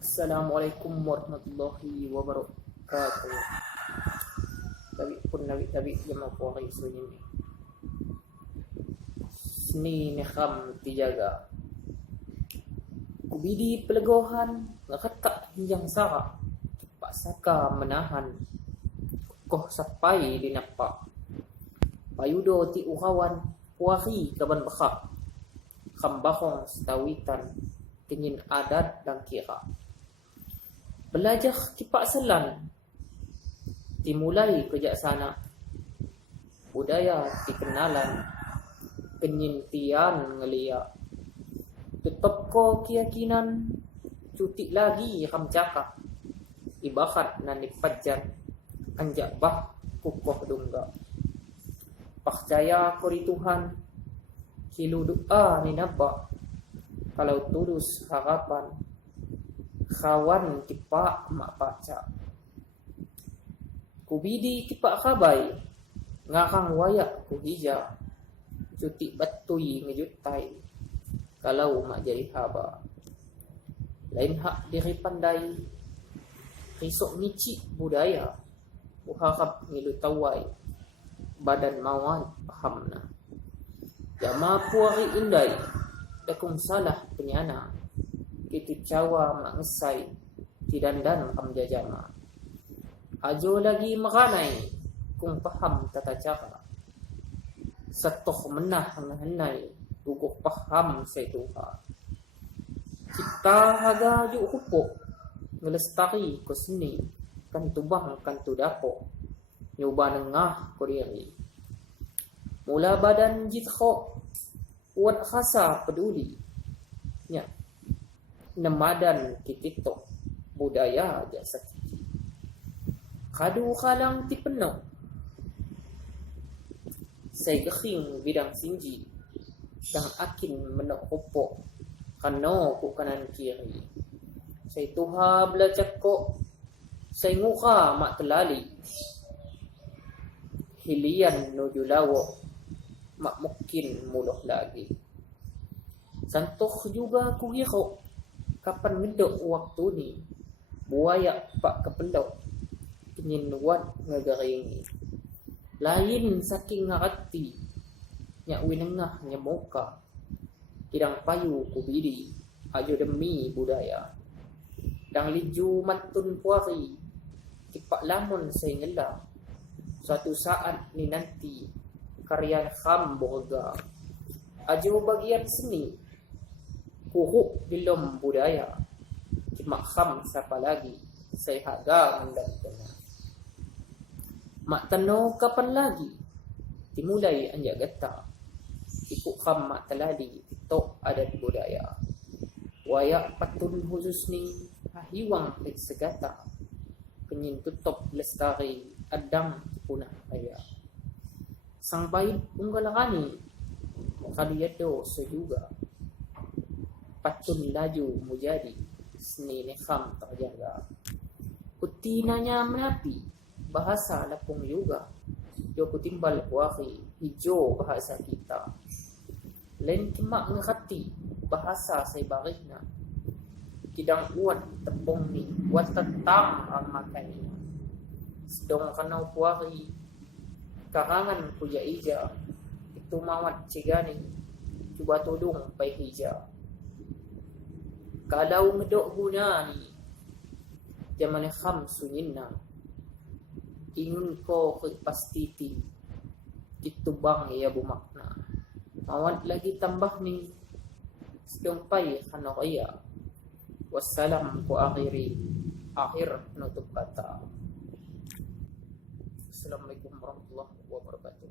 Assalamualaikum warahmatullahi wabarakatuh. Tabi jama po kayo sunyin ni. Sini ni kham tijaga. Kubidi pelegohan ngakata hiyang saka. Pasaka menahan. Koh sapai dinapa. Payudo ti ukawan puahi kaban baka. Kambakong setawitan kenyin adat dan kira. Belajar kipak selan dimulai kejak sana. Budaya dikenalan kenyintian ngelia. Tetap ko keyakinan cuti lagi kam cakap. Ibakat na nipajan anjak bah kukoh dungga. Percaya kori Tuhan kilu doa ni nabak. Kalau tulus harapan kawan kipak mak baca. Kubidi kipak kabai ngakang wayak ku hija. Cuti batui ngejutai kalau mak jadi haba. Lain hak diri pandai risok nici budaya. Uharap ngilu tawai badan mawan pahamna. Jama puari indai dakung salah penyana. Itu cawa mak ngesai tidandan kam jajama. Ajo lagi makanai kung paham tata cara. Satoh menah ngehenai guguh paham setuha. Kita haga juk hupuk ngelestari ko seni kan tubang kan tudapo. Nyoba nengah ko diri. Mula badan jitho buat khasa peduli. Ya. Nemadan kitito budaya jasa kiti. Kadu kalang ti penuh. Say gehing bidang sinji. Dang akin menok hopo. Kano ku kanan kiri. Say tuha belajak ko. Say nguka mak telali. Hilian nuju lawo. Mak mungkin muluh lagi. Santoh juga ku giro. Kapan ngedok waktu ni. Buaya pak kepelok. Kenyin wat ngagaringi. Lain saking ngarati. Nyak winengah nyamoka. Kidang payu kubidi. Ajo demi budaya. Dang liju matun puari. Kipak lamun saya ngela. Suatu saat ni nanti. Karyan kham borga. Ajo bagian seni. Kuhuk dilom budaya. Kimak kham siapa lagi. Saya haga mendatangnya. Mak tano kapan lagi. Dimulai anjak gata. Ikut kham mak teladi. Tok adat budaya. Wayak patun khusus ni. Hiwang lik segata. Kenyin tutup lestari. Adang punah ayah. Sang baik unggalakani. Kaliyado sejuga. Patun laju mujadi. Seni nekham terjaga. Kutinanya menapi. Bahasa lapung juga. Jo kutimbal kuari. Hijau bahasa kita. Lain kimak ngakati. Bahasa saya barihna. Kidang uat tepung ni. Uat tetang ang makanya. Sedong kanau kuari. Karangan kuya ija. Itu mawat cigani. Cuba tolong pai hija. Kalau ngedok guna ni. Zaman kham sunyinna. Ingun ko pastiti. Itu bang ya bumakna. Mawat lagi tambah ni. Sedong pai kano kaya. Wassalam ku akhiri. Akhir penutup kata. Assalamualaikum warahmatullahi wabarakatuh.